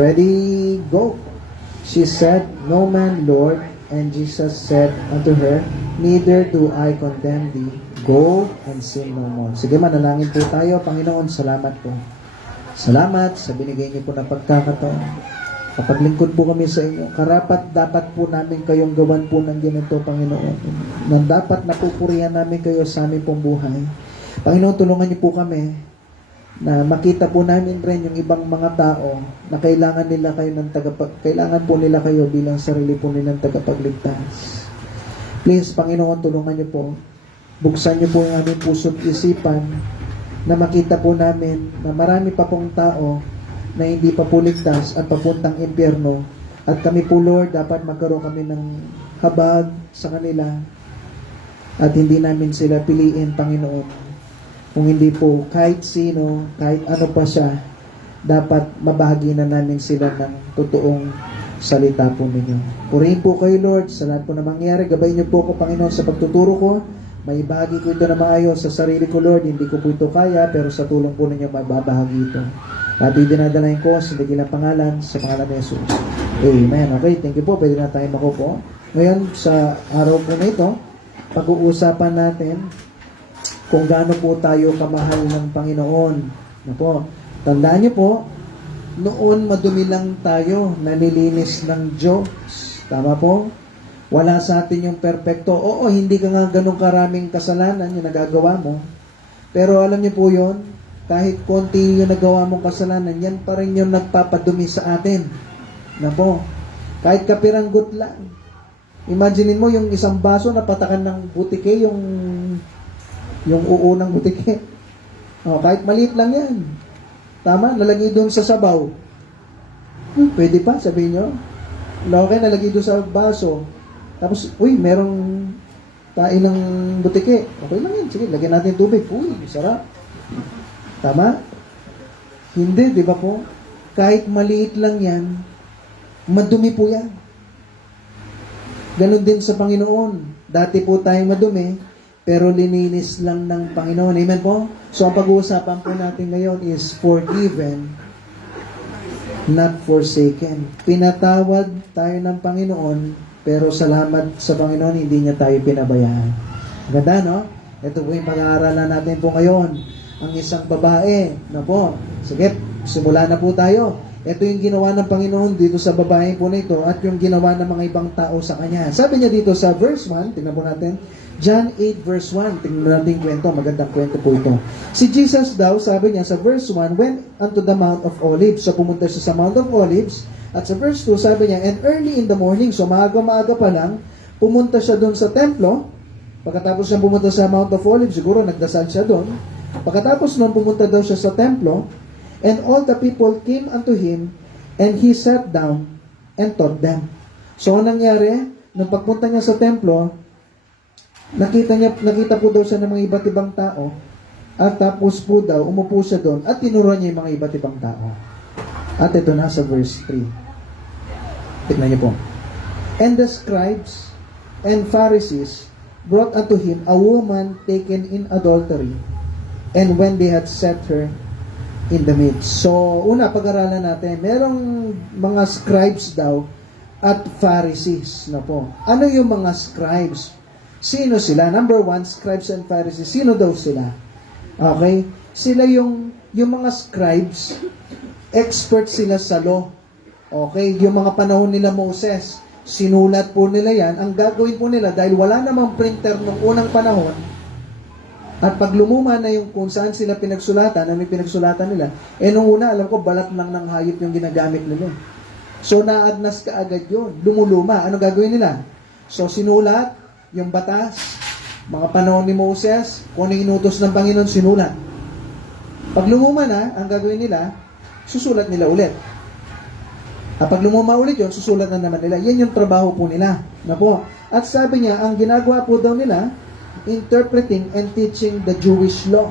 Ready, go. She said, No man, Lord. And Jesus said unto her, Neither do I condemn thee. Go and sin no more. Sige, manalangin po tayo. Panginoon, salamat po. Salamat sa binigay niyo po na pagkakataon. Kapaglingkod po kami sa inyo. Karapat dapat po namin kayong gawan po ng ganito, Panginoon. Nang dapat napupurihan namin kayo sa aming pong buhay. Panginoon, tulungan niyo po kami na makita po namin rin yung ibang mga tao na kailangan nila kayo kailangan po nila kayo bilang sarili po nilang tagapagligtas. Please, Panginoon, tulungan niyo po. Buksan niyo po yung aming puso't isipan na makita po namin na marami pa pong tao na hindi pa po ligtas at papuntang impyerno. At kami po, Lord, dapat magkaroon kami ng habag sa kanila at hindi namin sila piliin, Panginoon. Kung hindi po kahit sino, kahit ano pa siya, dapat mabahagi na namin sila ng totoong salita po ninyo. Purihin po kayo, Lord, sa lahat po na mangyari. Gabayin niyo po ako, Panginoon, sa pagtuturo ko. May bahagi ko ito na maayos sa sarili ko, Lord. Hindi ko po ito kaya, pero sa tulong po ninyo, mababahagi ito. At dinadalain ko sa dakilang pangalan, sa pangalan ni Jesus. Amen. Okay, thank you po. Pwede na tayo makupo. Ngayon, sa araw po na ito, pag-uusapan natin kung gaano po tayo kamahal ng Panginoon. Na po, tandaan niyo po, noon madumi lang tayo, nanilinis ng Diyos. Tama po? Wala sa atin yung perfecto. Oo, hindi ka nga ganun karaming kasalanan yung nagagawa mo. Pero alam niyo po yon, kahit konti yung nagawa mong kasalanan, yan pa rin yung nagpapadumi sa atin. Na po, kahit kapiranggot lang. Imaginin mo yung isang baso na patakan ng butike, yung uunang butike. Kahit maliit lang yan. Tama? Nalagay doon sa sabaw. Pwede pa, sabihin nyo. Okay, nalagay doon sa baso. Tapos, merong tain ng butike. Okay lang yan. Sige, lagyan natin tubig. Sarap. Tama? Hindi, di ba po? Kahit maliit lang yan, madumi po yan. Ganon din sa Panginoon. Dati po tayong madumi, pero lininis lang ng Panginoon. Amen po? So, ang pag-uusapan po natin ngayon is forgiven, not forsaken. Pinatawad tayo ng Panginoon, pero salamat sa Panginoon, hindi niya tayo pinabayaan. Ganda, no? Ito po yung pag-aaralan natin po ngayon. Ang isang babae, na po. Sige, simula na po tayo. Ito yung ginawa ng Panginoon dito sa babae po na ito at yung ginawa ng mga ibang tao sa kanya. Sabi niya dito sa verse 1, tingnan po natin, John 8 verse 1, tingnan natin yung kwento, magandang kwento po ito. Si Jesus daw, sabi niya sa verse 1, went unto the Mount of Olives. So pumunta siya sa Mount of Olives. At sa verse 2, sabi niya, and early in the morning, so maaga-maaga pa lang, pumunta siya doon sa templo. Pagkatapos siya pumunta sa Mount of Olives, siguro nagdasal siya doon. Pagkatapos noon, pumunta daw siya sa templo. And all the people came unto him, and he sat down and taught them. So, anong nangyari? Nung pagpunta niya sa templo, nakita po daw siya ng mga iba't ibang tao, at tapos po daw, umupo siya doon, at tinuruan niya yung mga iba't ibang tao. At ito na sa verse 3. Tignan niyo po. And the scribes and Pharisees brought unto him a woman taken in adultery, and when they had set her in the midst. So, una, pag-aralan natin, merong mga scribes daw at Pharisees na po. Ano yung mga scribes? Sino sila? Number 1, scribes and Pharisees. Sino daw sila? Okay? Sila yung mga scribes, expert sila sa law. Okay? Yung mga panahon nila Moses, sinulat po nila yan. Ang gagawin po nila, dahil wala namang printer nung unang panahon, at pag lumuma na yung kung saan sila pinagsulatan, ano yung pinagsulatan nila, nung una, alam ko, balat lang ng hayop yung ginagamit nila. So, naagnas ka agad yun. Lumuluma. Ano gagawin nila? So, sinulat yung batas, mga panahon ni Moses, kung ano inutos ng Panginoon, sinulat. Pag lumuma na, ang gagawin nila, susulat nila ulit. At pag lumuma ulit yun, susulat na naman nila. Yan yung trabaho po nila. Na po. At sabi niya, ang ginagawa po daw nila, interpreting and teaching the Jewish law.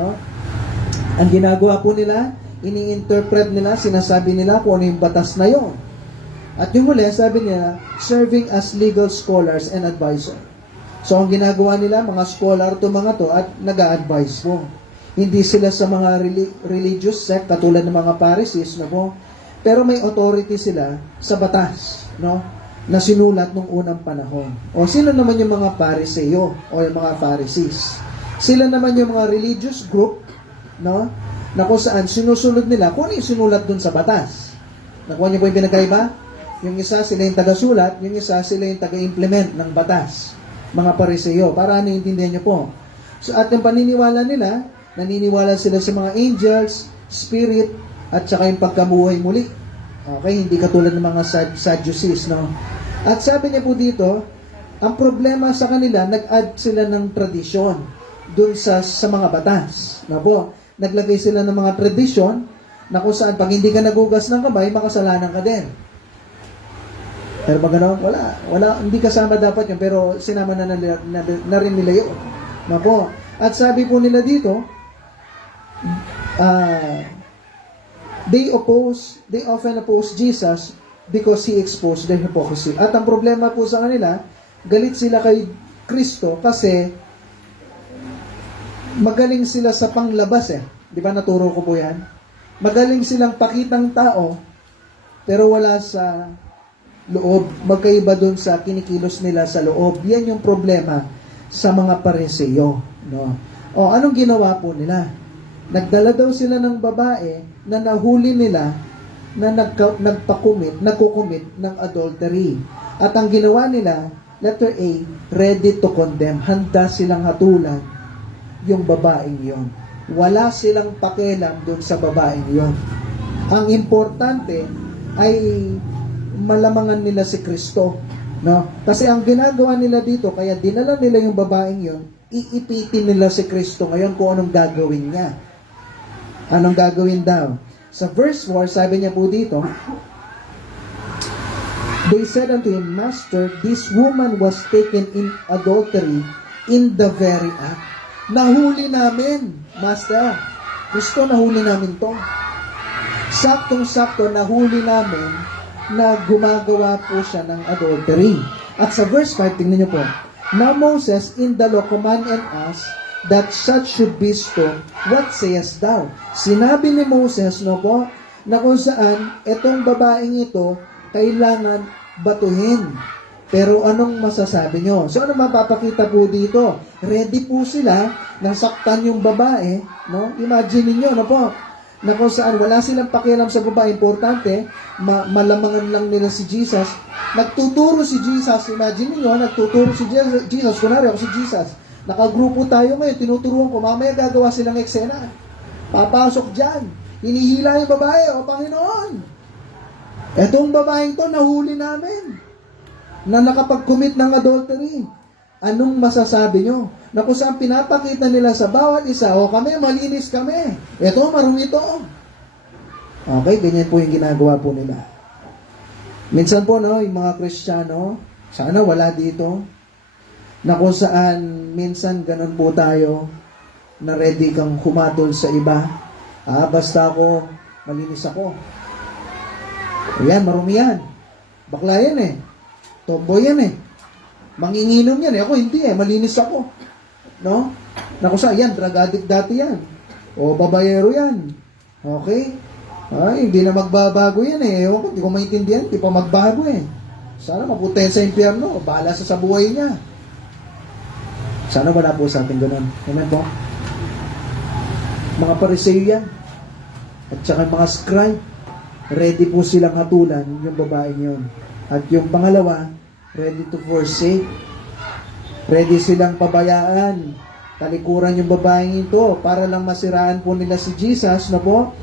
No? Ang ginagawa po nila, ini-interpret nila, sinasabi nila kung ano yung batas na yon. At yung huli, sabi nila, serving as legal scholars and advisor. So, ang ginagawa nila, mga scholar to mga to, at nag-a-advise po. Hindi sila sa mga religious sect, katulad ng mga Pharisees, na po, pero may authority sila sa batas, no? Na sinulat nung unang panahon. O sino naman yung mga Pariseo o yung mga Pharisees? Sila naman yung mga religious group, no? Na kung saan sinusunod nila kung ano yung sinulat dun sa batas. Nakuha niyo po yung pinagkaiba? Yung isa sila yung taga-sulat, yung isa sila yung taga-implement ng batas. Mga Pariseo. Para ano intindihan niyo po? So at yung paniniwala nila, naniniwala sila sa mga angels, spirit, at saka yung pagkabuhay muli. Okay, hindi katulad ng mga Sadducees, no? At sabi niya po dito, ang problema sa kanila, nag-add sila ng tradisyon dun sa mga batas. Na po, naglagay sila ng mga tradisyon na kung saan pag hindi ka nagugas ng kamay, makasalanan ka din. Pero ba gano'n? Wala, hindi kasama dapat yun, pero sinama na rin nila yun. Na po. At sabi po nila dito, they often oppose Jesus because He exposed their hypocrisy. At ang problema po sa kanila, galit sila kay Kristo kasi magaling sila sa panglabas eh. Di ba naturo ko po yan? Magaling silang pakitang tao, pero wala sa loob. Magkaiba dun sa kinikilos nila sa loob. Yan yung problema sa mga Pariseo. No? O, anong ginawa po nila? Nagdala daw sila ng babae na nahuli nila na nagkukumit ng adultery. At ang ginawa nila, letter A, ready to condemn. Handa silang hatulan yung babaeng yon. Wala silang pakialam dun sa babaeng yon. Ang importante ay malamangan nila si Kristo. No? Kasi ang ginagawa nila dito, kaya dinala nila yung babaeng yon, iipitin nila si Kristo ngayon kung anong gagawin niya. Anong gagawin daw? Sa verse 4, sabi niya po dito, they said unto him, Master, this woman was taken in adultery in the very act. Nahuli namin, Master. Gusto, nahuli namin to. Saktong-sakto, nahuli namin na gumagawa po siya ng adultery. At sa verse 5, tingnan niyo po, Now Moses in the law commanded us that such should be stoned. What sayest thou? Sinabi ni Moses, no po, na kung saan itong babaeng ito kailangan batuhin. Pero anong masasabi nyo? So ano mapapakita po dito? Ready po sila na saktan yung babae, no? Imagine niyo, no po, na kung saan wala silang pakialam sa babae, importante, malamangan lang nila si Jesus. Nagtuturo si Jesus, imagine niyo, nagtuturo si Jesus, kunwari ako si Jesus. Nakagrupo tayo ngayon, tinuturuan ko, mamaya gagawa silang eksena. Papasok dyan. Hinihila yung babae, o Panginoon. Etong babaeng to, nahuli namin. Na nakapag-commit ng adultery. Anong masasabi nyo? Na kung saan pinapakita nila sa bawat isa, o kami, malinis kami. Eto, marumi to. Okay, ganyan po yung ginagawa po nila. Minsan po, no, yung mga Kristiyano, sana wala dito, na kung saan minsan ganun po tayo na ready kang humatol sa iba. Basta ako, malinis ako. Ayan, marumi yan. Bakla yan eh. Tomboy yan eh. Manginginom yan eh. Ako hindi eh, malinis ako. No? Na kung saan, yan, drug addict dati yan. O babayero yan. Okay? Ay, hindi na magbabago yan eh. Ewan ko, hindi ko maintindihan, hindi pa magbago eh. Sana maputin sa impyerno, bahala sa buhay niya. Sana wala po sa atin ganun. Amen po? Mga Pariseo yan. At saka mga scribe. Ready po silang hatulan yung babaeng yun. At yung pangalawa, ready to forsake. Ready silang pabayaan. Talikuran yung babaeng ito para lang masiraan po nila si Jesus na po.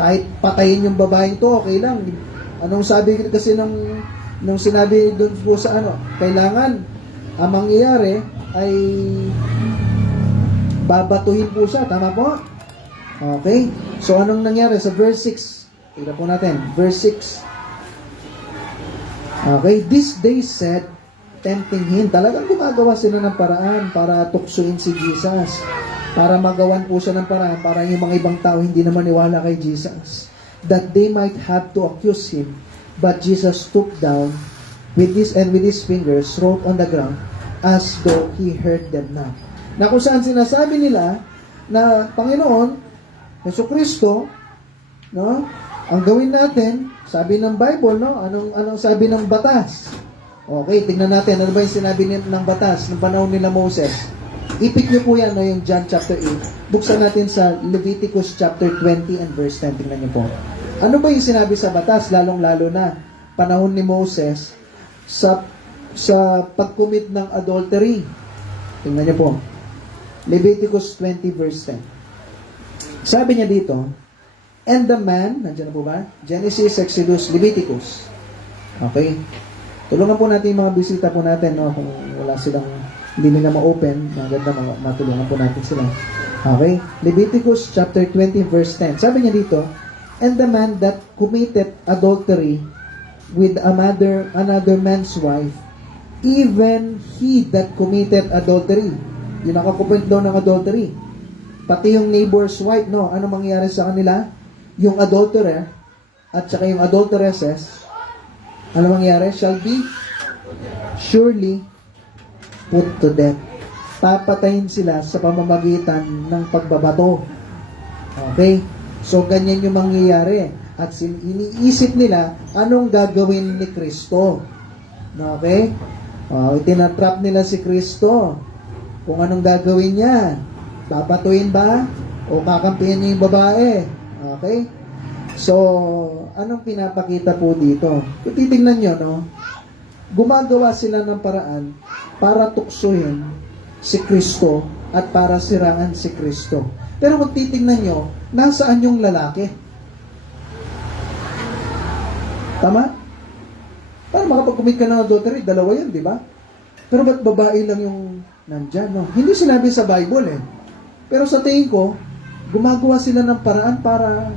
Kahit patayin yung babaeng to, okay lang. Anong sabi kasi nung sinabi doon po sa kailangan ang mangyayari ay babatuhin po siya. Tama po? Okay. So, anong nangyari sa verse 6? Tignan po natin. Verse 6. Okay. This day said, tempting him. Talagang gumagawa sila ng paraan para tuksuin si Jesus. Para magawan po siya ng paraan para yung mga ibang tao hindi na maniwala kay Jesus. That they might have to accuse him. But Jesus stooped down with his fingers wrote on the ground as though he heard them not. Na kung saan sinasabi nila na Panginoon, Jesucristo, no, ang gawin natin, sabi ng Bible, no? Anong sabi ng batas? Okay, tingnan natin. Ano ba yung sinabi ng batas ng panahon nila Moses? Ipik niyo po yan, no? Yung John chapter 8. Buksan natin sa Leviticus chapter 20 and verse 10. Tingnan niyo po. Ano ba yung sinabi sa batas? Lalong-lalo na panahon ni Moses sa pag-commit ng adultery. Tingnan niyo po. Leviticus 20 verse 10. Sabi niya dito, and the man, nandiyan na po ba? Genesis, Exodus, Leviticus. Okay. Tulungan po natin yung mga bisita po natin, no? Kung wala silang, hindi nila ma-open, maganda matulungan po natin sila. Okay. Leviticus chapter 20 verse 10. Sabi niya dito, and the man that committed adultery with another man's wife, even he that committed adultery. Yung nakakumit daw ng adultery. Pati yung neighbor's wife, no? Ano mangyayari sa kanila? Yung adulterer at saka yung adulteresses, ano mangyayari? Shall be surely put to death. Papatayin sila sa pamamagitan ng pagbabato. Okay? So, ganyan yung mangyayari. At iniisip nila, anong gagawin ni Kristo? Okay? Itinatrap nila si Kristo. Kung anong gagawin niya. Babatuin ba? O kakampihan niya yung babae? Okay? So, anong pinapakita po dito? Kung titignan nyo, no? Gumagawa sila ng paraan para tuksuhin si Kristo at para siraan si Kristo. Pero kung titignan nyo, nasaan yung lalaki? Tama? Para makapag-commit ka ng adultery, dalawa yan, di ba? Pero ba't babae lang yung nandyan, no? Hindi sinabi sa Bible, eh. Pero sa tingin ko, gumagawa sila ng paraan para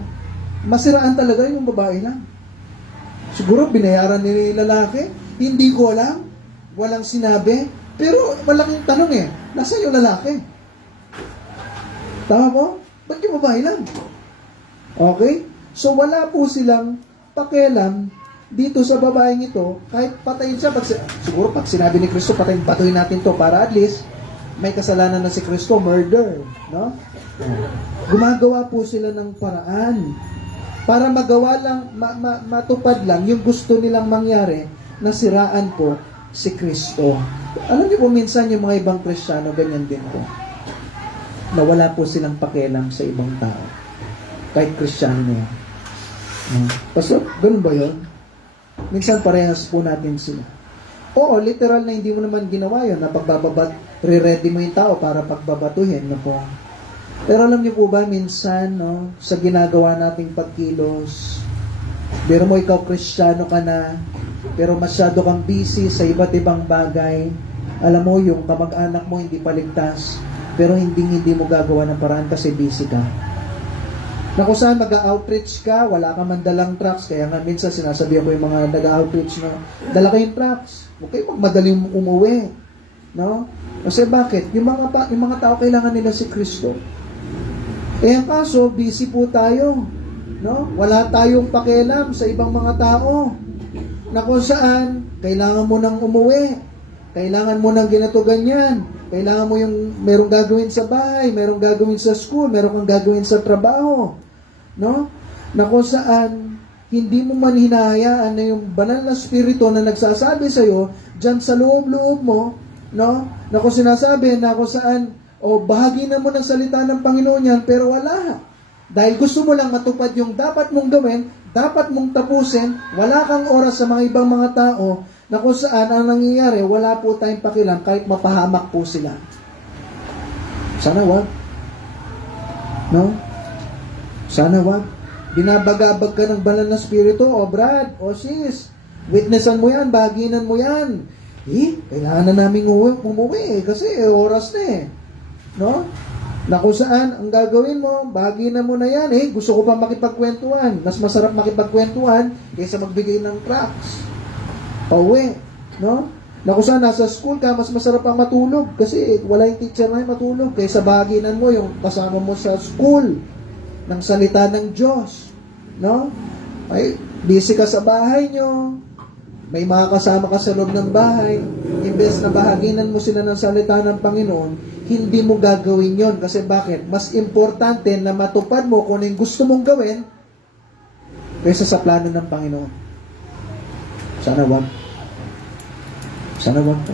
masiraan talaga yung babae lang. Siguro binayaran nila yung lalaki. Hindi ko alam. Walang sinabi. Pero malaking tanong eh. Nasaan yung lalaki? Tama po? Ba't yung babae lang? Okay? So wala po silang pakialam dito sa babaeng ito. Kahit patayin siya. Siguro pag sinabi ni Kristo, patayin, batuhin natin to para at least may kasalanan na si Kristo, murder. No? Gumagawa po sila ng paraan para magawa lang, matupad lang yung gusto nilang mangyari na siraan po si Kristo. Alam niyo po, minsan yung mga ibang Kristiyano, ganyan din po. Na wala po silang pakialam sa ibang tao. Kahit Kristiyano na yan. Pastor, ganun ba yun? Minsan parehas po natin sila. Oo, literal na hindi mo naman ginawa yun na re-ready mo yung tao para pagbabatuhin. No po. Pero alam niyo po ba, minsan, no, sa ginagawa nating pagkilos, pero mo ikaw Kristiyano ka na, pero masyado kang busy sa iba't ibang bagay. Alam mo, yung kamag-anak mo hindi paligtas, pero hindi mo gagawa ng paraan kasi busy ka. Na kung saan mag-outreach ka, wala ka man dalang trucks, kaya nga minsan sinasabihan ko yung mga nag-outreach na, dala kayong trucks, huwag kayo magmadaling umuwi. No? Kasi bakit? Yung mga tao kailangan nila si Kristo. Eh ang kaso, busy po tayo. No? Wala tayong pakialam sa ibang mga tao. Na kung saan, kailangan mo nang umuwi. Kailangan mo nang ginato ganyan. Kailangan mo yung merong gagawin sa bahay, merong gagawin sa school, merong kang gagawin sa trabaho. No? Na kung saan, hindi mo man hinahayaan na yung banal na spirito na nagsasabi sa'yo, dyan sa loob-loob mo, no? Na kung sinasabi na kung saan, bahagi na mo ng salita ng Panginoon yan, pero wala. Dahil gusto mo lang matupad yung dapat mong gawin, dapat mong tapusin, wala kang oras sa mga ibang mga tao, na kung saan ang nangyayari, wala po tayong pakialam kahit mapahamak po sila. Sana wag. No? Sana wag. Binabagabag ka ng banal na spirito, Brad, sis, witnessan mo yan, bahaginan mo yan. Kailangan na namin umuwi kasi oras na eh. No? Na kung saan, ang gagawin mo, bahaginan mo na yan gusto ko pa makipagkwentuhan. Mas masarap makipagkwentuhan kaysa magbigay ng tracts. Pauwi. No? Na kung saan, nasa school ka, mas masarap ang matulog kasi wala yung teacher na matulog kaysa bahaginan mo yung kasama mo sa school ng salita ng Diyos. No? Ay, busy ka sa bahay nyo. May mga kasama ka sa loob ng bahay. Imbes na bahaginan mo sila ng salita ng Panginoon, hindi mo gagawin yon. Kasi bakit? Mas importante na matupad mo kung yung gusto mong gawin kaysa sa plano ng Panginoon. Sana wag. Sana wag po.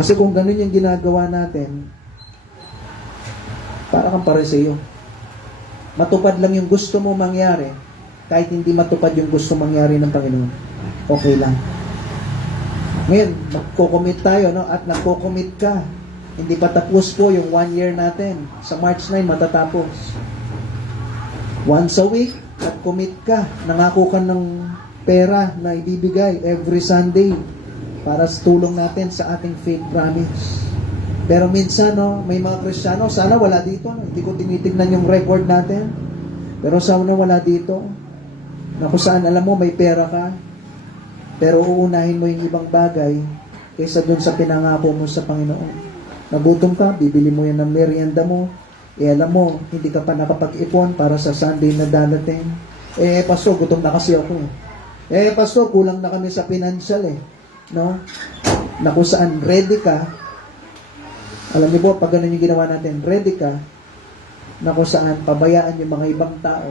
Kasi kung ganun yung ginagawa natin, para kang Pariseo. Matupad lang yung gusto mo mangyari, kahit hindi matupad yung gusto mangyari ng Panginoon, okay lang. Ngayon, magko-commit tayo, no? At nagko-commit ka. Hindi pa tapos po yung 1 year natin. Sa March 9, matatapos. Once a week, nag-commit ka. Nangako ka ng pera na ibibigay every Sunday para sa tulong natin sa ating faith promise. Pero minsan, no, may mga Kristiyano, sana wala dito. No? Hindi ko tinitignan yung record natin. Pero sana wala dito. Na kung saan, alam mo, may pera ka. Pero uunahin mo yung ibang bagay kaysa dun sa pinangako mo sa Panginoon. Nagutom ka, bibili mo yan ng merienda mo. Alam mo, hindi ka pa nakapag-ipon para sa Sunday na dadating. Pastor, gutom na kasi ako. Pastor, kulang na kami sa financial No? Na kung saan ready ka. Alam niyo po, pag ganun yung ginawa natin, ready ka, na kung saan pabayaan yung mga ibang tao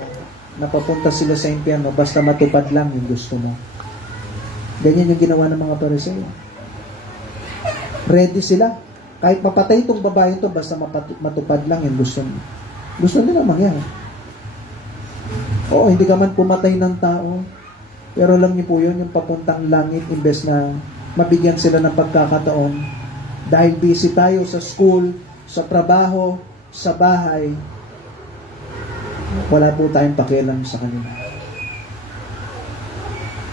na papunta sila sa impyerno basta matupad lang yung gusto mo. Ganyan yung ginawa ng mga Pariseo. Ready sila. Kahit mapatay itong babae ito, basta matupad lang yung gusto mo. Gusto nila mangyari. Oo, hindi ka man pumatay ng tao, pero alam niyo po yun, yung papuntang langit, imbes na mabigyan sila ng pagkakataon, dahil busy tayo sa school, sa trabaho, sa bahay, wala po tayong pakialam sa kanila.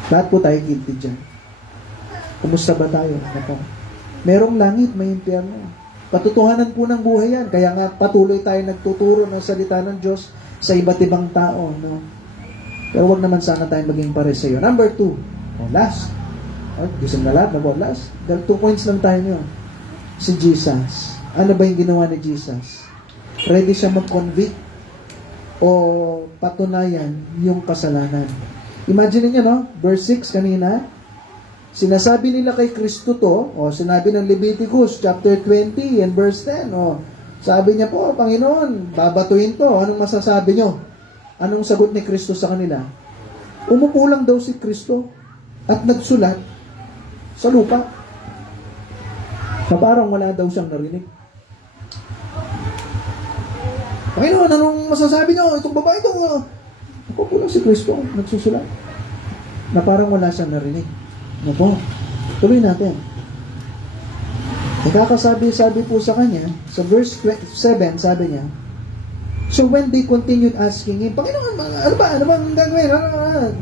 Lahat po tayo guilty dyan. Kumusta ba tayo? Merong langit, may impyerno. Katotohanan po ng buhay yan. Kaya nga patuloy tayo nagtuturo ng salita ng Diyos sa iba't ibang tao. No? Pero wag naman sana tayo maging Pariseo. Number 2. Last. Gising na lahat. Last. Dahil 2 points lang tayo nyo. Si Jesus. Ano ba yung ginawa ni Jesus? Ready siya mag-convict o patunayan yung kasalanan. Imagine niyo, no? Verse 6 kanina, sinasabi nila kay Kristo to, o sinabi ng Leviticus chapter 20 and verse 10, sabi niya po, Panginoon, babatuin to. Anong masasabi niyo? Anong sagot ni Kristo sa kanila? Umupo lang daw si Kristo at nagsulat sa lupa. Na parang wala daw siyang narinig. Panginoon, anong masasabi niyo? Itong babae ito, umupo lang si Kristo, nagsusulat. Na parang wala siyang narinig. Napo, tuloy natin. Ikakasabi-sabi po sa kanya, sa verse 7, sabi niya, so when they continued asking him, Panginoon, ano bang gagawin?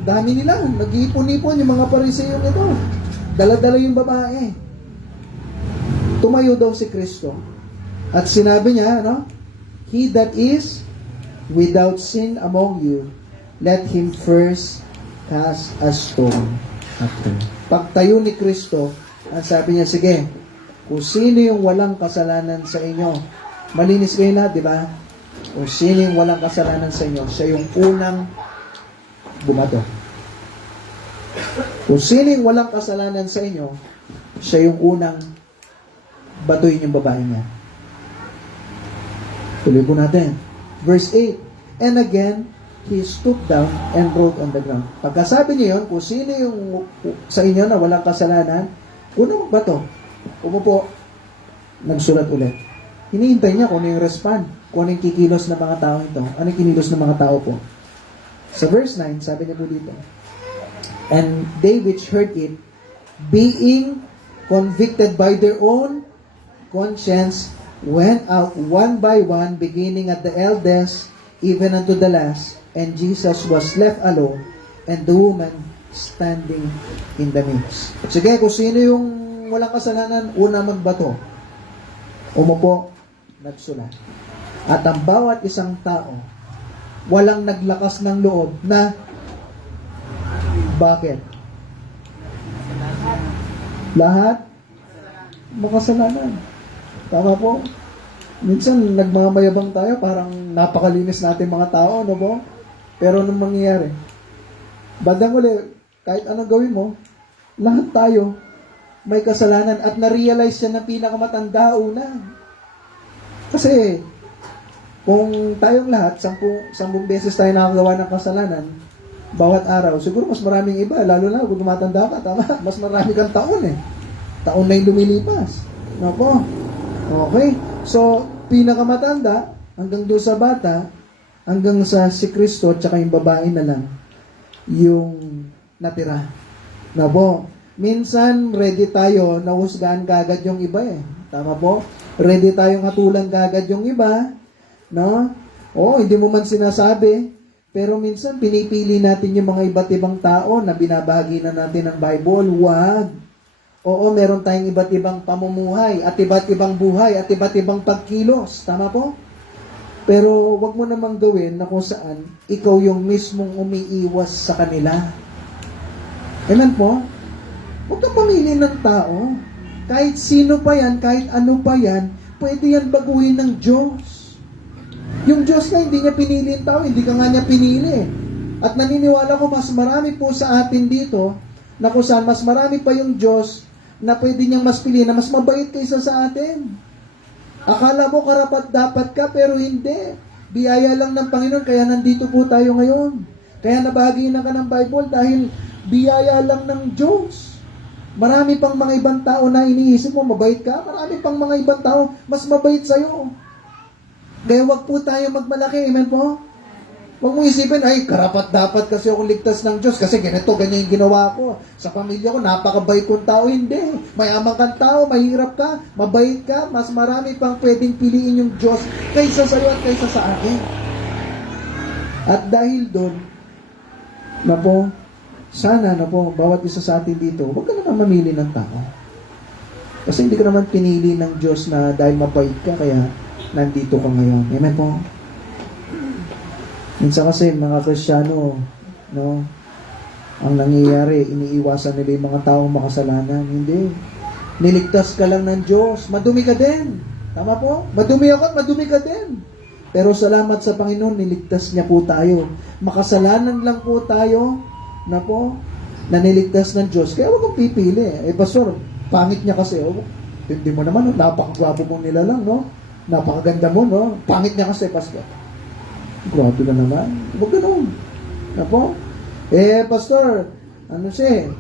Dami nila, nag-iipon-ipon yung mga Pariseo nito. Dala-dala yung babae. Tumayo daw si Kristo. At sinabi niya, He that is without sin among you, let him first cast a stone at her. Pagtayo ni Kristo, ang sabi niya, sige, kung sino yung walang kasalanan sa inyo, malinis kayo lahat, di ba? Kung sino yung walang kasalanan sa inyo, siya yung unang bumato. Kung sino yung walang kasalanan sa inyo, siya yung unang batuin yung babae niya. Tuloy po natin. Verse 8, and again, he stooped down and rolled on the ground. Pagkasabi niya yun, kung sino yung sa inyo na walang kasalanan, unang bato, umupo, nagsulat ulit. Hinihintay niya kung ano yung respond, kung ano yung kikilos ng mga tao ito, ano yung kinilos ng mga tao po. Sa verse 9, sabi niya po dito, and they which heard it, being convicted by their own conscience, went out one by one, beginning at the eldest, even unto the last, and Jesus was left alone, and the woman standing in the midst. Sige, kung sino yung walang kasalanan, una magbato. Umupo, nagsulat. At ang bawat isang tao, walang naglakas ng loob na, bakit? Lahat makasalanan. Tama po? Minsan, nagmamayabang tayo, parang napakalinis natin mga tao, no po? Pero anong mangyayari? Bandang uli, kahit anong gawin mo, lahat tayo may kasalanan at na-realize siya ng pinakamatanda una. Kasi, kung tayong lahat, 10 beses tayo nakagawa ng kasalanan, Bawat araw. Siguro mas maraming iba, lalo na kung tumatanda ka, tama? Mas marami kang taon eh. Taon na yung lumilipas. Nako. Okay. So, pinakamatanda, hanggang doon sa bata, hanggang sa si Kristo, tsaka yung babae na lang, yung natira. Nako. Minsan, ready tayo na husgahan kagad yung iba eh. Tama po? Ready tayong hatulan kagad yung iba. No? Oo, hindi mo man sinasabi. Pero minsan, pinipili natin yung mga iba't ibang tao na binabahagi na natin ng Bible. Wag. Oo, meron tayong iba't ibang pamumuhay at iba't ibang buhay at iba't ibang pagkilos. Tama po? Pero wag mo namang gawin na kung saan ikaw yung mismong umiiwas sa kanila. Amen po? Huwag kang mamili ng tao. Kahit sino pa yan, kahit ano pa yan, pwede yan baguhin ng Diyos. Yung Diyos na hindi niya pinili yung tao, hindi ka nga niya pinili. At naniniwala ko mas marami po sa atin dito, na kung saan mas marami pa yung Diyos na pwede niyang mas piliin, na mas mabait kaysa sa atin. Akala mo karapat dapat ka, pero hindi. Biyaya lang ng Panginoon, kaya nandito po tayo ngayon. Kaya nabahagi na ka ng Bible dahil biyaya lang ng Diyos. Marami pang mga ibang tao na iniisip mo, mabait ka. Marami pang mga ibang tao, mas mabait sa'yo. Kaya wag po tayo magmalaki. Amen po? Huwag mong isipin, ay, karapat dapat kasi ako ligtas ng Diyos kasi ganito, ganyan yung ginawa ko. Sa pamilya ko, napakabait kong tao. Hindi. Mayaman kang tao, mahirap ka, mabait ka, mas marami pang pwedeng piliin yung Diyos kaysa sa iyo at kaysa sa akin. At dahil doon, na po, sana na po, bawat isa sa atin dito, huwag ka naman mamili ng tao. Kasi hindi ka naman pinili ng Diyos na dahil mabait ka, kaya nandito ka ngayon. Amen po? Minsan kasi mga Kristiyano, no, ang nangyayari, iniiwasan nila yung mga taong makasalanan. Hindi. Niligtas ka lang ng Diyos. Madumi ka din. Tama po? Madumi ako at madumi ka din. Pero salamat sa Panginoon, niligtas niya po tayo. Makasalanan lang po tayo, na po, na niligtas ng Diyos. Kaya huwag kang pipili. Eh, Pastor, pangit niya kasi. Oh, hindi mo naman, napakagwapo mong nilalang, no? Napakaganda mo, no? Pangit niya kasi, Pastor. Grabe na naman. Huwag ganun. Na po? Eh, Pastor, ano siya,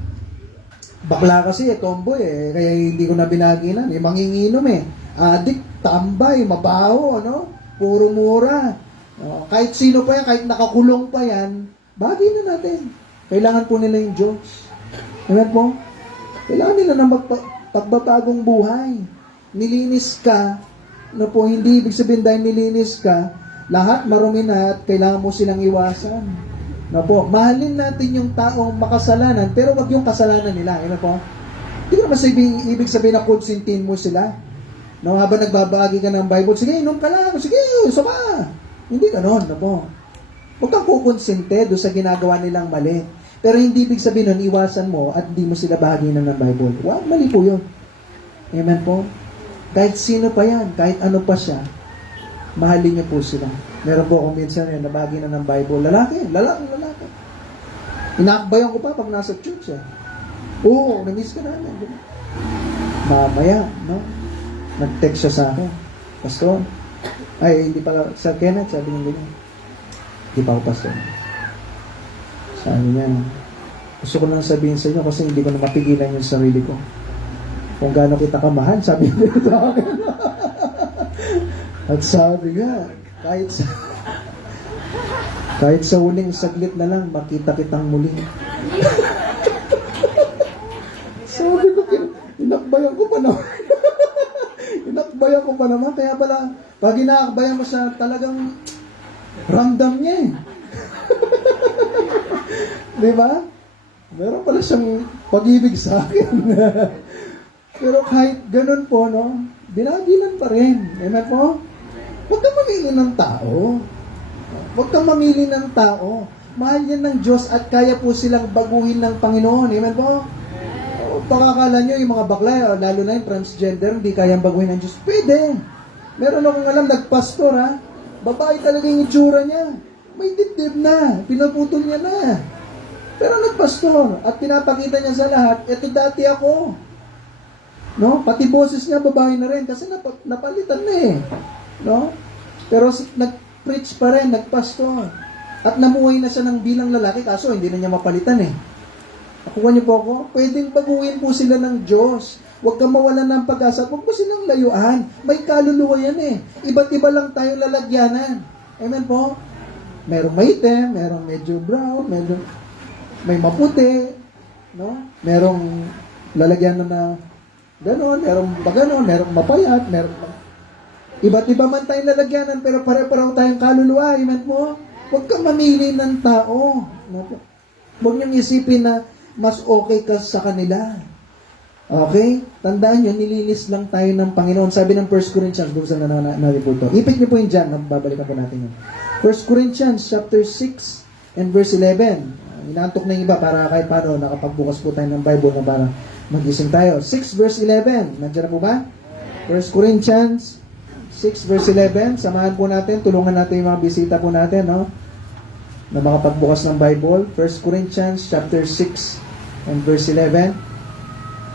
bakla kasi, tomboy, kaya hindi ko na binaginan. Manginginom, adik, tambay, mabaho, no? Puro mura. No? Kahit sino pa yan, kahit nakakulong pa yan, bagay na natin. Kailangan po nila yung Diyos. Amen po? Kailangan nila ng pagbabagong buhay. Nilinis ka, no po, hindi ibig sabihin dahil nilinis ka, lahat marumi na at kailangan mo silang iwasan. No po, mahalin natin yung taong makasalanan, pero wag yung kasalanan nila. Ano po? Hindi naman ibig sabihin na konsintin mo sila. No, habang nagbabahagi ka ng Bible, sige, inom ka lang, sige, sama. Hindi ganon, no po. Huwag kang kukonsinte doon sa ginagawa nilang mali. Pero hindi ibig sabihin nun, iwasan mo at hindi mo sila bahagi ng Bible. Wow, mali po yun. Amen po? Kahit sino pa yan, kahit ano pa siya, mahalin niyo po sila. Meron po akong minsan yun, nabahagi na ng Bible. Lalaki. Inaakbayan ko pa pag nasa church. Oo, namiss ka namin. Mamaya, no? Nag-text siya sa akin. Pastor, ay, hindi pala, Sir Kenneth, sabi niya ganyan. Hindi pa ako pastor. Sabi niya, gusto ko lang sabihin sa inyo kasi hindi ko na mapigilan yung sarili ko. Kung gaano kita kamahal, sabi niya sa akin. At sabi nga, kahit sa huling saglit na lang, makita kitang muli. Sabi ko, inakbayan ko pa naman. Inakbayan ko pa naman. Kaya pala, pag inaakbayan mo siya, talagang ramdam niya eh. Di ba? Meron pala siyang pag-ibig sa akin. Pero kahit ganun po, no, binagilan pa rin. Amen po? Huwag kang mamili ng tao. Huwag kang mamili ng tao. Mahal yan ng Diyos at kaya po silang baguhin ng Panginoon. Amen po? Pakakala nyo yung mga bakla, lalo na yung transgender, hindi kayang baguhin ng Diyos. Pwede. Meron akong alam, nagpastor ha. Babae talaga yung itsura niya. May dibdib na. Pinaputol niya na. Pero nagpastor. At pinapakita niya sa lahat, eto dati ako. No? Pati boses niya, babae na rin. Kasi napalitan na eh. No? Pero nag-preach pa rin, nagpastor. At namuhay na siya ng bilang lalaki, kaso hindi na niya mapalitan eh. Nakuha niyo po ako? Pwedeng baguhin po sila ng Diyos. Huwag kang mawalan ng pag-asa. Huwag mo silang layuan. May kaluluwa yan eh. Iba't iba lang tayong lalagyanan. Amen po? Merong maitim, merong medyo brown, may maputi, no? Merong lalagyanan na gano'n, merong bagano, merong mapayat, iba't iba man tayong lalagyanan, pero pare-pareho tayong kaluluwa. Amen po? Huwag kang mamili ng tao. Huwag niyong isipin na mas okay ka sa kanila. Okay? Tandaan nyo, nilinis lang tayo ng Panginoon. Sabi ng 1 Corinthians, buksan na natin po ito. Ipit nyo po yun dyan, babalikan po natin yun. 1 Corinthians chapter 6 and verse 11. Inaantok na yung iba para kahit paano nakapagbukas po tayo ng Bible na para magising tayo. 6 verse 11. Nandiyan na po ba? 1 Corinthians 6 verse 11. Samahan po natin, tulungan natin yung mga bisita po natin, no? Na makapagbukas ng Bible. 1 Corinthians chapter 6 and verse 11.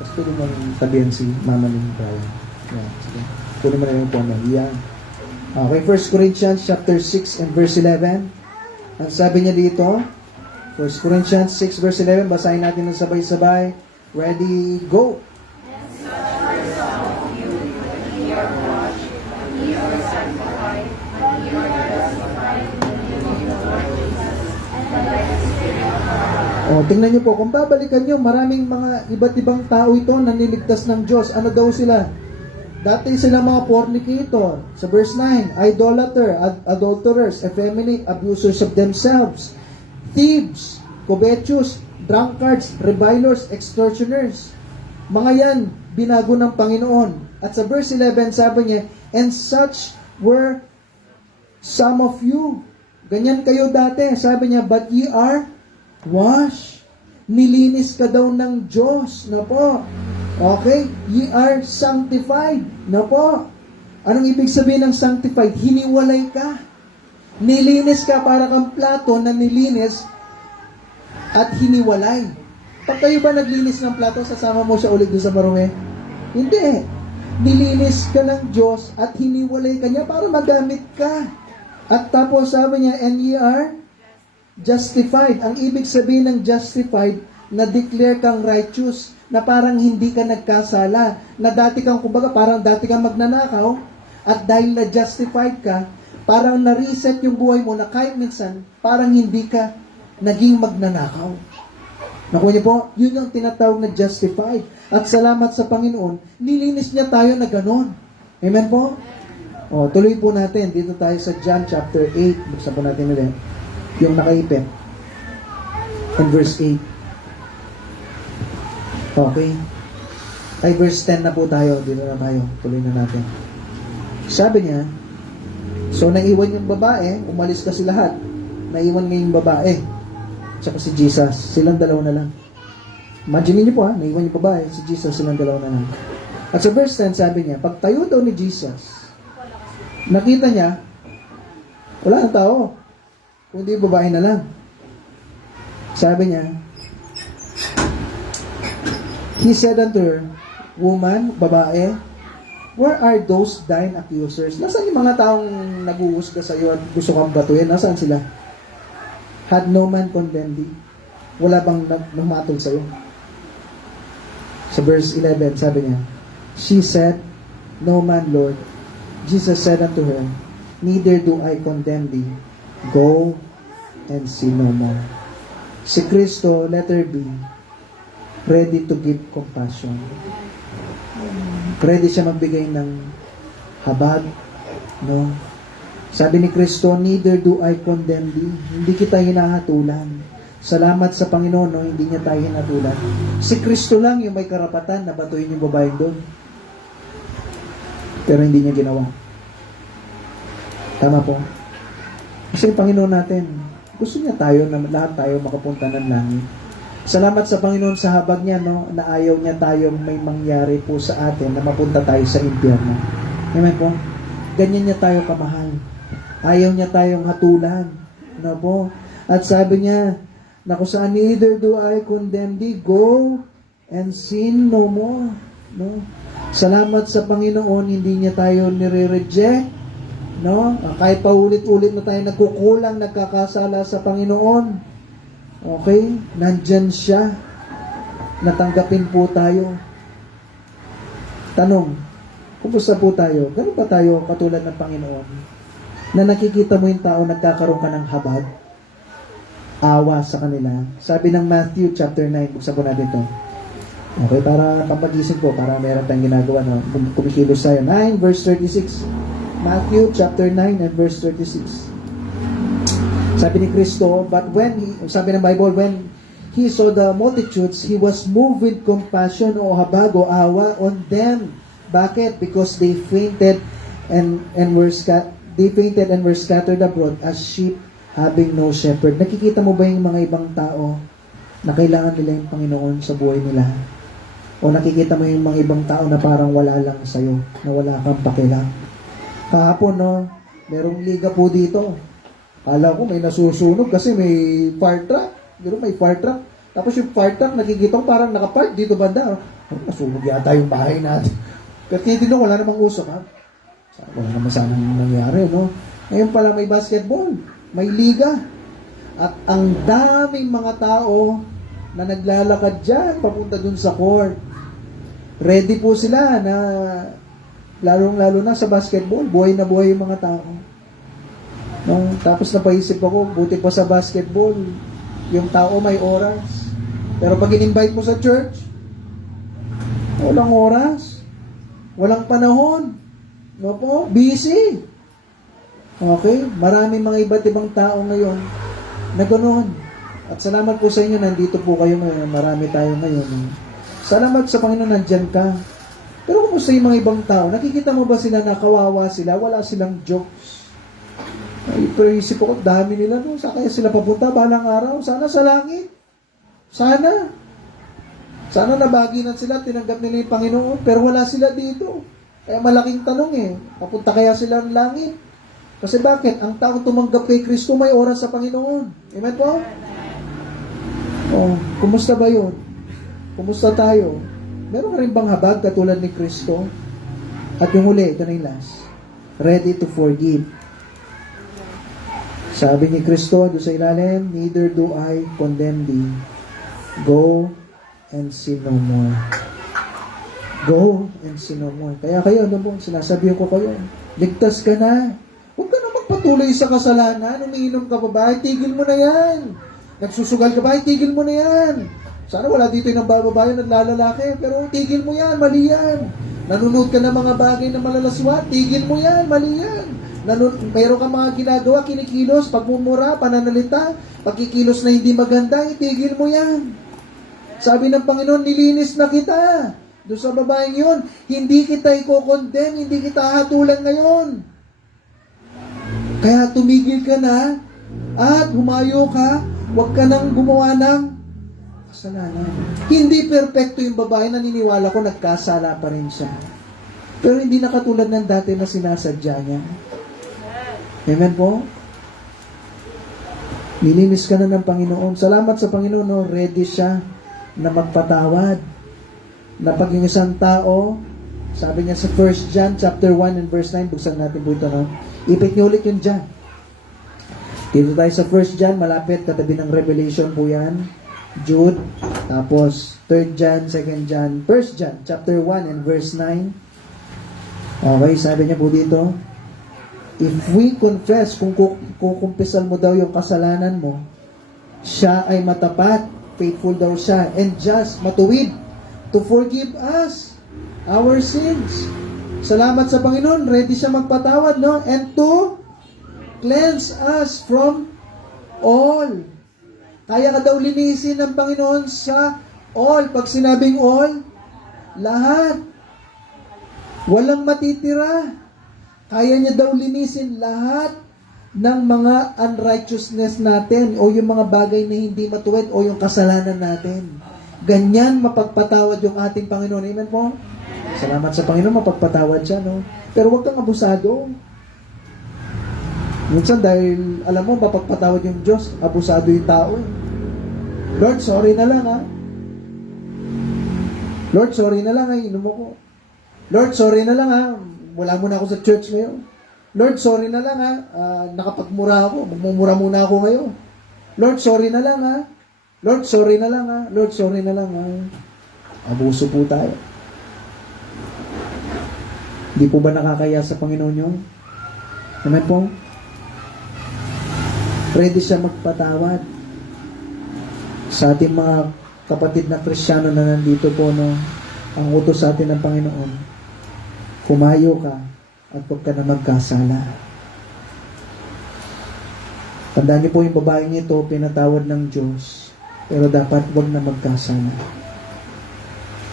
Tapos pwede mo tabihan si Mama ni Brian. Yan. Sige. Pwede mo na yung phone. Yan. Okay, 1 Corinthians chapter 6 and verse 11. Ang sabi niya dito, 1 Corinthians 6 verse 11, basahin natin ng sabay-sabay. Ready, go! O, tingnan niyo po, kung babalikan niyo, maraming mga iba't ibang tao ito na niligtas ng Diyos. Ano daw sila? Dati sila mga fornicator. Sa verse 9, idolater, adulterers, effeminate, abusers of themselves, thieves, covetous, drunkards, revilers, extortioners. Mga yan, binago ng Panginoon. At sa verse 11, sabi niya, and such were some of you. Ganyan kayo dati. Sabi niya, but ye are wash. Nilinis ka daw ng Diyos. Na po. Okay? Ye are sanctified. Na po. Anong ibig sabihin ng sanctified? Hiniwalay ka. Nilinis ka para kang plato na nilinis at hiniwalay. Pag kayo ba naglinis ng plato, sasama mo siya ulit doon sa marumi? Hindi. Nilinis ka ng Diyos at hiniwalay ka niya para magamit ka. At tapos sabi niya, and ye are justified. Ang ibig sabihin ng justified, na declare kang righteous, na parang hindi ka nagkasala, na dati kang, kumbaga, parang dati kang magnanakaw, at dahil na justified ka, parang na-reset yung buhay mo na kahit minsan, parang hindi ka naging magnanakaw. Nakuha niyo po? Yun yung tinatawag na justified. At salamat sa Panginoon, nilinis niya tayo na ganon. Amen po? O, tuloy po natin. Dito tayo sa John chapter 8. Buksan po natin ulit. Yung nakaipit. And verse 8. Okay. Ay, verse 10 na po tayo. Dito na tayo. Tuloy na natin. Sabi niya, so naiwan yung babae, umalis kasi lahat. Naiwan nga yung babae. Tsaka si Jesus. Silang dalawa na lang. Imagine niyo po ha, naiwan yung babae, si Jesus, silang dalawa na lang. At sa verse 10, sabi niya, pagtayo daw ni Jesus, nakita niya, wala nang tao. Kundi babae na lang. Sabi niya, he said unto her, woman, babae, where are those thine accusers? Nasaan yung mga taong nag-uusga sa iyo at gusto kang batuin? Nasaan sila? Had no man condemned thee? Wala bang nagmatol sa iyo? Sa verse 11, sabi niya, she said, no man, Lord. Jesus said unto her, neither do I condemn thee. Go and sin no more. Si Kristo, letter B, ready to give compassion. Ready siya magbigay ng habag, no? Sabi ni Kristo, neither do I condemn thee. Hindi kita hinahatulan. Salamat sa Panginoon, no? Hindi niya tayo hinahatulan. Si Kristo lang yung may karapatan na batuin yung babaeng doon. Pero hindi niya ginawa. Tama po. Kasi yung Panginoon natin, gusto niya tayo na lahat tayo makapunta ng langit. Salamat sa Panginoon sa habag niya, no, na ayaw niya tayong may mangyari po sa atin na mapunta tayo sa impyerno. Amen po? Ganyan niya tayo kamahal. Ayaw niya tayong hatulan. No po? At sabi niya, na kung saan, neither do I condemn thee, go and sin no more. No? Salamat sa Panginoon, hindi niya tayo nire-reject, No? Kahit paulit-ulit na tayo nagkukulang, nagkakasala sa Panginoon. Okay? Nandyan siya. Natanggapin po tayo. Tanong, kumusta po tayo? Ganun ba tayo katulad ng Panginoon? Na nakikita mo yung tao nagkakaroon ka ng habag, awa sa kanila. Sabi ng Matthew chapter 9, buksan po natin ito. Okay, para pampagising po, para meron tayong ginagawa na kumikilos tayo. 9 verse 36. Matthew chapter 9 and verse 36. Sabi ni Kristo, but sabi ng Bible, when he saw the multitudes, he was moved with compassion o habag o awa on them. Bakit? Because they fainted and were scattered abroad as sheep having no shepherd. Nakikita mo ba yung mga ibang tao na kailangan nila yung Panginoon sa buhay nila? O nakikita mo yung mga ibang tao na parang wala lang sa'yo, na wala kang pakialam? Kahapon, no, merong liga po dito. Kala ko may nasusunog kasi may fire truck. May fire truck. Tapos yung fire truck, nakikita ko parang nakapark dito banda. Nasunog yata yung bahay natin. Pero hindi wala namang usok, ha? Wala naman sana nangyari, no? Ngayon pala may basketball. May liga. At ang daming mga tao na naglalakad dyan, papunta dun sa court. Ready po sila na lalong-lalo na sa basketball, buhay na buhay yung mga tao. No? Tapos napaisip ako, buti pa sa basketball, yung tao may oras. Pero pag in-invite mo sa church, walang oras. Walang panahon. No po? Busy. Okay? Maraming mga iba't ibang tao ngayon na ganoon. At salamat po sa inyo, nandito po kayo ngayon. Marami tayo ngayon. Salamat sa Panginoon, nandyan ka. Pero kumusta yung mga ibang tao? Nakikita mo ba sila na kawawa sila? Wala silang jokes. Ay, pero isip ko, dami nila. No? Saan kaya sila papunta? Balang araw? Sana sa langit. Sana. Sana nabaginan sila, tinanggap nila yung Panginoon. Pero wala sila dito. Kaya malaking tanong papunta kaya sila ng langit? Kasi bakit? Ang tao tumanggap kay Kristo may oras sa Panginoon. Amen po? Kumusta ba yun? Kumusta tayo? Meron rin bang habag katulad ni Kristo? At yung huli, ito na yung last. Ready to forgive. Sabi ni Kristo doon sa ilalim, neither do I condemn thee. Go and sin no more. Go and sin no more. Kaya kayo, sinasabihan ko kayo, ligtas ka na. Huwag ka na magpatuloy sa kasalanan. Umiinom ka pa ba? Tigil mo na yan. Nagsusugal ka ba? Tigil mo na yan. Sana wala dito yung bababae at lalaki, pero tigil mo yan, mali yan. Nanonood ka ng mga bagay na malalaswa, tigil mo yan, mali yan. Mayroon ka mga ginagawa, kinikilos, pagmumura, pananalita, pagkikilos na hindi maganda, itigil mo yan. Sabi ng Panginoon, nilinis na kita. Doon sa babaeng yun, hindi kita i-condemn, hindi kita hatulan ngayon. Kaya tumigil ka na, at humayo ka, huwag ka nang gumawa ng kasalanan. Hindi perpekto yung babae, naniniwala ko nagkasala pa rin siya. Pero hindi na katulad ng dati na sinasadya niya. Amen po? Nilinis ka na ng Panginoon. Salamat sa Panginoon, no? Ready siya na magpatawad. Na pag yung isang tao, sabi niya sa 1 John chapter 1 and verse 9, buksan natin po ito, no? Ipit niyo ulit yung John. Dito tayo sa 1 John, malapit, katabi ng Revelation po yan. Jude, tapos 3 John, 2 John, 1 John, chapter 1 and verse 9. Okay, sabi niya po dito, if we confess, kung kukumpisan mo daw yung kasalanan mo, siya ay matapat, faithful daw siya, and just, matuwid, to forgive us our sins. Salamat sa Panginoon, ready siya magpatawad, no? And to cleanse us from all. Kaya ka daw linisin ng Panginoon sa all. Pag sinabing all, lahat. Walang matitira. Kaya niya daw linisin lahat ng mga unrighteousness natin o yung mga bagay na hindi matuwid o yung kasalanan natin. Ganyan mapagpatawad yung ating Panginoon. Amen po? Salamat sa Panginoon, mapagpatawad siya, no? Pero huwag kang abusado. Minsan dahil, alam mo, mapagpatawad yung Diyos, abusado yung tao. Lord, sorry na lang, ha? Lord, sorry na lang, ha? Inom ako. Lord, sorry na lang, ha? Wala mo na ako sa church ngayon. Lord, sorry na lang ha. Nakapagmura ako. Magmumura muna ako ngayon. Lord, sorry na lang ha. Lord, sorry na lang ha. Lord, sorry na lang ha. Abuso po tayo. Hindi po ba nakakaya sa Panginoon yun? Amen po? Pwede siya magpatawad sa ating mga kapatid na Kristiyano na nandito po, no? Ang utos sa atin ng Panginoon, kumayo ka at huwag ka na magkasala. Tandaan niyo po yung babaeng ito, pinatawad ng Diyos, pero dapat huwag na magkasala.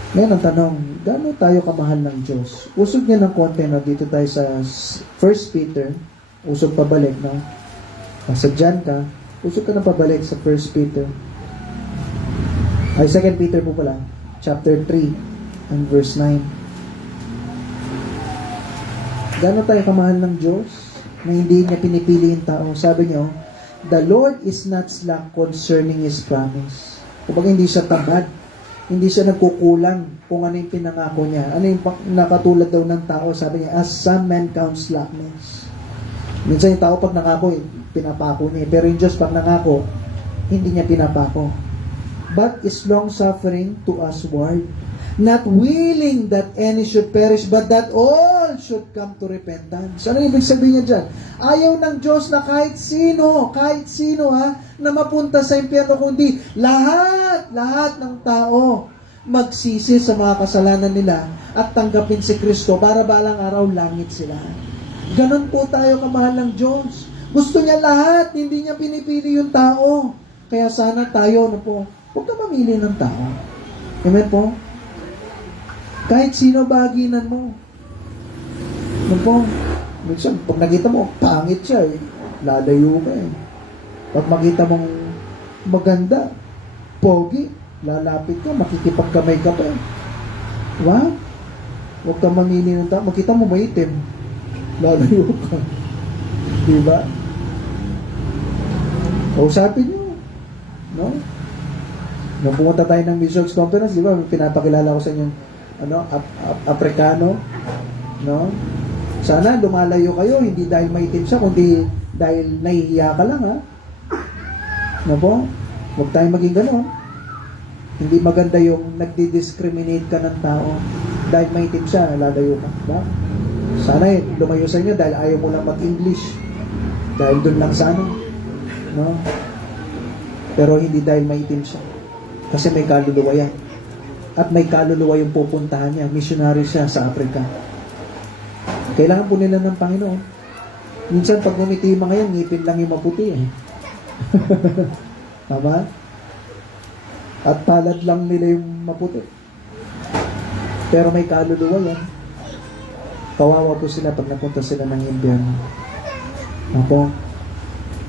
Ngayon ang tanong, gaano tayo kamahal ng Diyos? Usog niya ng konti, no? Dito tayo sa 1 Peter, usog pabalik, no? Sa John ka, usog ka na pabalik sa 1 Peter. Ay, 2 Peter po pala, chapter 3, and verse 9. Gaano tayo kamahal ng Diyos na hindi niya pinipili yung tao? Sabi niyo, the Lord is not slack concerning His promise. Kapag hindi siya tamad, hindi siya nagkukulang kung ano yung pinangako niya. Ano yung nakatulad daw ng tao, sabi niya, as some men count slackness. Minsan yung tao pag nangako, pinapako niya. Pero yung Diyos pag nangako, hindi niya pinapako. But is long-suffering to usward, not willing that any should perish, but that all should come to repentance. Ano ibig sabihin niya dyan? Ayaw ng Diyos na kahit sino na mapunta sa impyerno, kundi lahat ng tao magsisi sa mga kasalanan nila at tanggapin si Kristo para balang araw langit sila. Ganon po tayo kamahal ng Diyos. Gusto niya lahat, hindi niya pinipili yung tao. Kaya sana tayo, huwag ka mamili ng tao. Amen po? Kahit sino baginan mo. Minsan, pag nakita mo, pangit siya lalayo ka Pag makita mong maganda, pogi, lalapit ka, makikipagkamay ka pa Wow? Huwag ka mamili ng tao. Makita mo maitim, lalayo ka. Diba? Kausapin nyo. No? Nung pumunta tayo ng Missions Conference, di ba, pinapakilala ko sa inyo, Afrikano, no? Sana lumalayo kayo, hindi dahil maitim siya, kundi dahil nahihiya ka lang, ha? No po? Huwag tayong maging gano'n. Hindi maganda yung nagdi-discriminate ka ng tao dahil maitim siya, lalayo ka. Ba? Sana lumayo sa inyo dahil ayaw mo lang mag-English. Dahil dun lang sana. No? Pero hindi dahil maitim siya. Kasi may kaluluwa yan. At may kaluluwa yung pupuntahan niya. Missionary siya sa Africa. Kailangan po nila ng Panginoon. Minsan pag ngumiti yung mga yan, ngipin lang yung maputi Tama? At palad lang nila yung maputi. Pero may kaluluwa yan. Kawawa po sila pag napunta sila ng impyerno. Apo?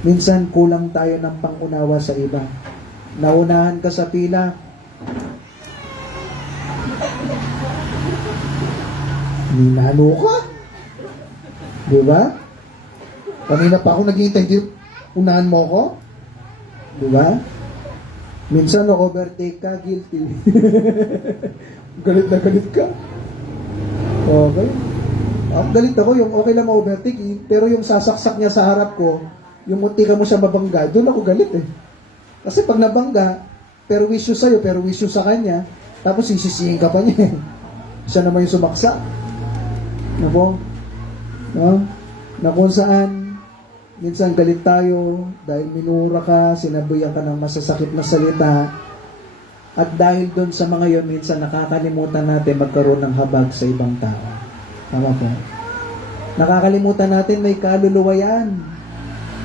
Minsan kulang tayo ng pangunawa sa iba. Naunahan ka sa pila. Ninalo ka? Diba? Kanina pa ako naghihintay, unahan mo ako? Diba? Minsan na-overtake ka, guilty. Galit na galit ka. Okay. Galit ako, yung okay lang ma-overtake, pero yung sasaksak niya sa harap ko, yung munti ka mo siya mabangga, doon ako galit Kasi pag nabangga, pero wisyo sa'yo, pero wisyo sa kanya, tapos sisisihin ka pa niya. Siya naman yung sumaksak. No? Na kung saan, minsan galit tayo, dahil minura ka, sinabihan ka ng masasakit na salita, at dahil doon sa mga yon, minsan nakakalimutan natin magkaroon ng habag sa ibang tao. Tama po? Nakakalimutan natin may kaluluwa yan.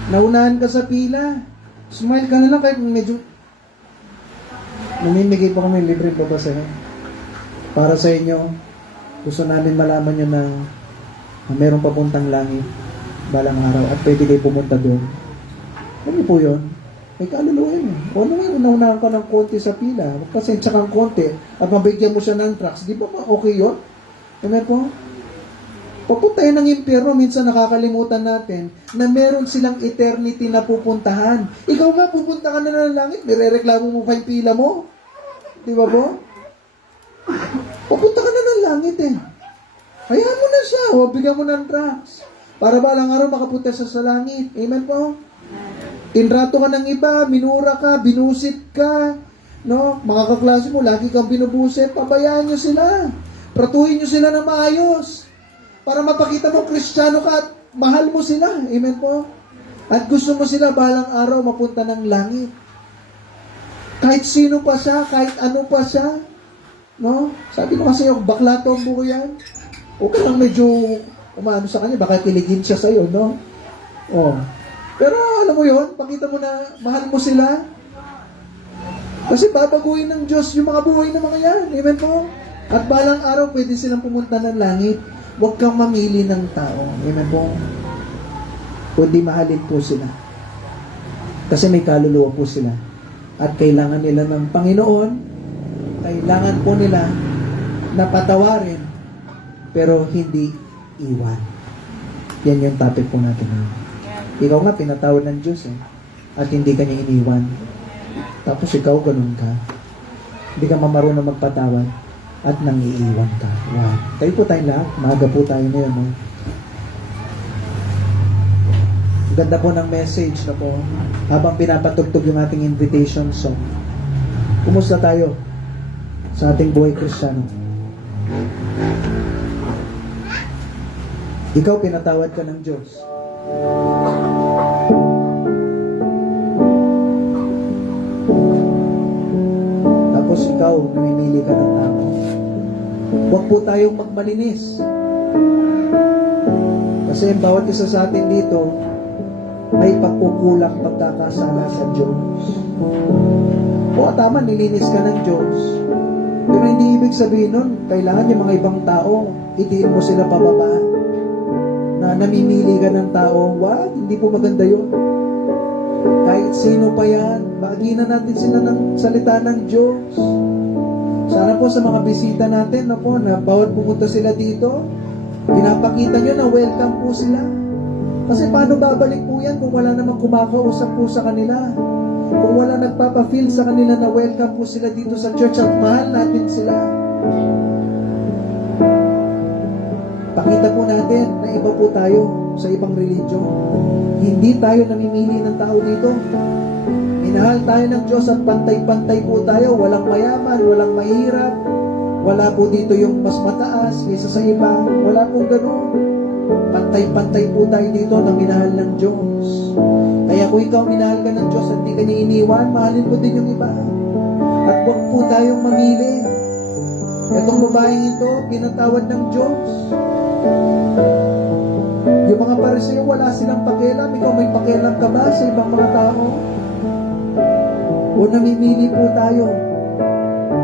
Naunahan ka sa pila. Smile ka na lang kahit medyo namimigay pa kami libre babasahin. Para sa inyo, gusto namin malaman nyo na mayroong papuntang langit balang araw at pwede kayo pumunta doon. Ano po yun? May kaluluwa yun. O ano nga, naunahan ka ng konti sa pila. Pasensya kang konti at mabigyan mo siya ng trucks. Di ba okay yun? Amen po? Papunta ng impyerno, minsan nakakalimutan natin na meron silang eternity na pupuntahan. Ikaw nga, pupunta ka na ng langit, nirereklamo mo pa yung pila mo. Di ba po? Papunta ka na ng langit Hayaan mo na siya, bigyan mo ng drugs. Para balang araw makapunta sa langit. Amen po? Inrato ka ng iba, minura ka, binusit ka, no? Mga kaklase mo, lagi kang binubusit, pabayaan nyo sila. Pratuhin nyo sila na maayos. Para mapakita mo, Kristiyano ka at mahal mo sila. Amen po? At gusto mo sila balang araw mapunta ng langit. Kahit sino pa siya, kahit ano pa siya, no? Sabi ko kasi, bakla to ang buko yan. O ka lang medyo umano sa kanya, baka kiligin siya sa'yo, no? Oh. Pero alam mo yon, pakita mo na mahal mo sila. Kasi babaguhin ng Diyos yung mga buhay ng mga yan. Amen po? At balang araw, pwede silang pumunta ng langit. Huwag kang mamili ng tao. Amen po? Kundi mahalin po sila. Kasi may kaluluwa po sila. At kailangan nila ng Panginoon, kailangan po nila na patawarin, pero hindi iwan. Yan yung topic po natin ngayon. Ikaw nga, pinatawad ng Diyos at hindi ka niya iniwan. Tapos ikaw, ganun ka. Hindi ka mamarunong magpatawad at nangiiwan ka. Wow. Kayo po tayong lahat. Maaga po tayo ngayon. No? Ganda po ng message na po. Habang pinapatugtog yung ating invitation song. Kumusta tayo sa ating buhay Kristiyano? Ikaw, pinatawad ka ng Diyos. Tapos ikaw, namimili ka ng tao. Huwag po tayong magmalinis. Kasi bawat isa sa atin dito, may pagkukulang pagkakasala sa Diyos. O tama, nilinis ka ng Diyos. Pero hindi ibig sabihin nun, kailangan yung mga ibang tao, itiin mo sila pababa. Na namimili ka ng tao, what? Hindi po maganda yun. Kahit sino pa yan, baginan natin sila ng salita ng Diyos. Sana po sa mga bisita natin, na bawat pumunta sila dito, pinapakita nyo na welcome po sila. Kasi paano babalik po yan kung wala namang kumakausap po sa kanila? Kung wala nagpapa-feel sa kanila na welcome po sila dito sa church at mahal natin sila. Pakita po natin na iba po tayo sa ibang religion. Hindi tayo namimili ng tao dito. Minahal tayo ng Diyos at pantay-pantay po tayo. Walang mayaman, walang mahirap. Wala po dito yung mas mataas kaysa sa iba. Wala pong gano'n. Pantay-pantay po tayo dito na minahal ng Diyos. Kaya kung ikaw minahal ka ng Diyos at di ka niya iniwan, mahalin mo din yung iba. At huwag po tayong mamili. Itong babaeng ito, pinatawad ng Diyos. Yung mga Pariseo, wala silang pakialam. Ikaw may pakialam ka ba sa ibang mga tao? O namimili po tayo?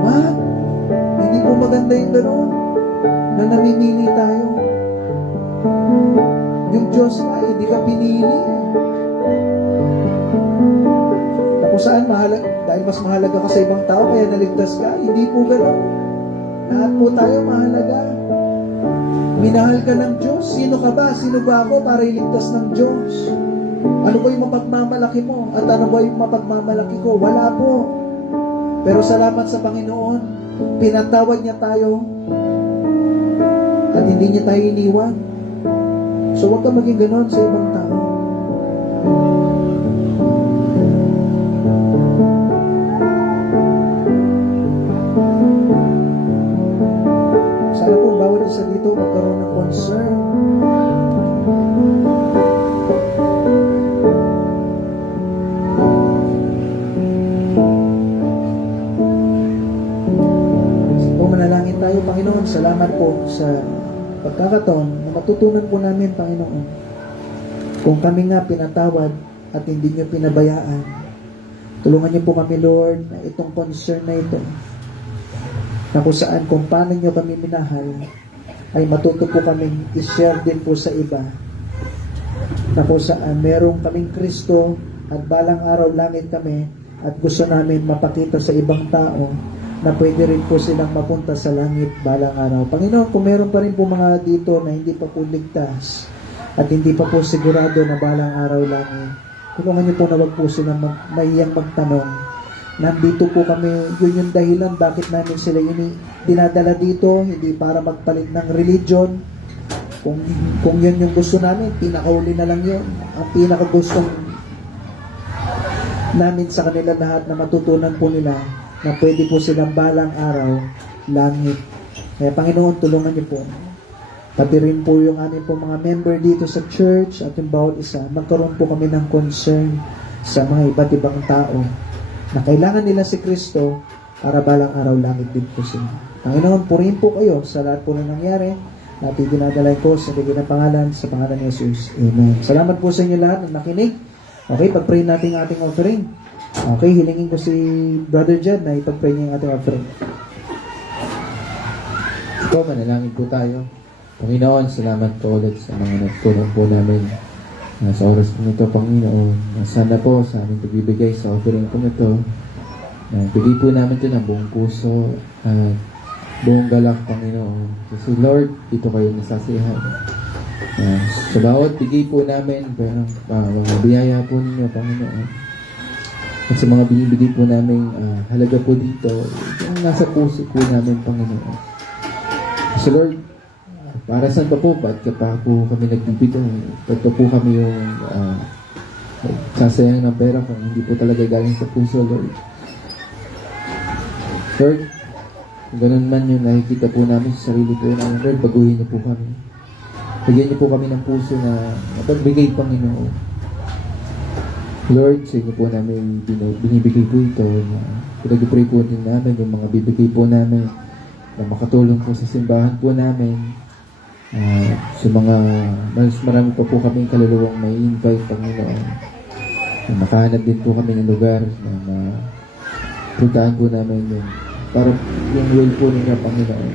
Ha? Hindi po maganda yung gano'n na namimili tayo. Yung Diyos nga, hindi ka pinili. Kung saan dahil mas mahalaga ka sa ibang tao, kaya naligtas ka. Hindi po gano'n. Lahat po tayo mahalaga. Minahal ka ng Diyos. Sino ka ba? Sino ba ako para iligtas ng Diyos? Ano ba yung mapagmamalaki mo? At ano ba yung mapagmamalaki ko? Wala po. Pero salamat sa Panginoon, pinatawad niya tayo at hindi niya tayo iniwan. So huwag ka maging ganon sa ibang tao. Sana po bawat isa dito magkaroon ng concern. Manalangin tayo, Panginoon. Salamat po sa pagkakataon na matutunan po namin, Panginoon. Kung kami nga pinatawad at hindi niyo pinabayaan, tulungan niyo po kami, Lord, na itong concern na ito, na kung saan, kung paano niyo kami minahal, ay matuto po kami i-share din po sa iba, na kung saan merong kaming Kristo at balang araw langit kami at gusto namin mapakita sa ibang tao na pwede rin po silang mapunta sa langit balang araw. Panginoon, kung meron pa rin po mga dito na hindi pa po ligtas at hindi pa po sigurado na balang araw langit, tulungan niyo po na wag po silang maiyang magtanong. Nandito po kami, yun yung dahilan bakit namin sila dinadala dito, hindi para magpalit ng religion, Kung, kung yun yung gusto namin, pinakauli na lang yun. Ang pinakagustong namin sa kanila lahat na matutunan po nila na pwede po silang balang araw, langit. Kaya Panginoon, tulungan niyo po. Pati rin po yung aming po mga member dito sa church at yung bawat isa, magkaroon po kami ng concern sa mga iba't ibang tao na kailangan nila si Kristo para balang araw langit din po sila. Panginoon, purihin po kayo sa lahat po na nangyari at dinadalay ko sa bigay ng pangalan, sa pangalan ni Jesus. Amen. Salamat po sa inyo lahat na nakinig. Okay, pag-pray natin ang ating offering. Okay, hilingin ko si Brother Jed na ipag-pray niya ang ating offering. Ito, manalangin po tayo. Panginoon, salamat po ulit sa mga nagtulong po namin sa oras po ito, Panginoon. Sana po sa aming pagbibigay sa offering po ito, bigay po namin ito ng buong puso at buong galak, Panginoon. Kasi Lord, dito kayo nasasiyahan. Sa bawat bigay po namin, mga biyaya po ninyo, Panginoon. At sa mga binibigay po namin halaga po dito, yung nasa puso po namin, Panginoon. So Lord, para saan pa po? Ba't ka pa po kami nagbibigay? Ba't pa po kami yung sasayang ng pera kung hindi po talaga galing sa puso, Lord? Lord, kung ganun man yung nakikita po namin sa sarili po namin, Lord, baguhin niyo po kami. Bigyan niyo po kami ng puso na mapagbigay, Panginoon. Lord, sa inyo po namin binibigay po ito na pinag-pray po din namin yung mga bibigay po namin na makatulong po sa simbahan po namin. Sa mga mas marami pa po kaming kaluluwang may invite, Panginoon. Makahanap din po kami ng lugar na puntahan po namin yun para yung will po ninyo, Panginoon.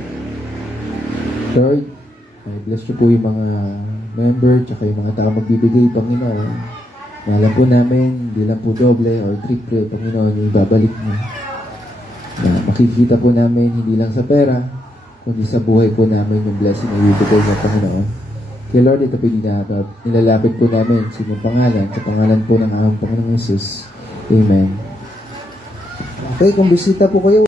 Lord, bless niyo po yung mga member tsaka yung mga tao magbibigay, Panginoon. Alam po namin, hindi lang po doble or triple, Panginoon, yung ibabalik niyo. Na makikita po namin hindi lang sa pera, kundi sa buhay po namin yung blessing na ibibigay niya, Panginoon. Kaya Lord, ito po nilalapit po namin sa inyong pangalan, sa pangalan po ng aming Panginoong Jesus. Amen. Okay, kung bisita po kayo,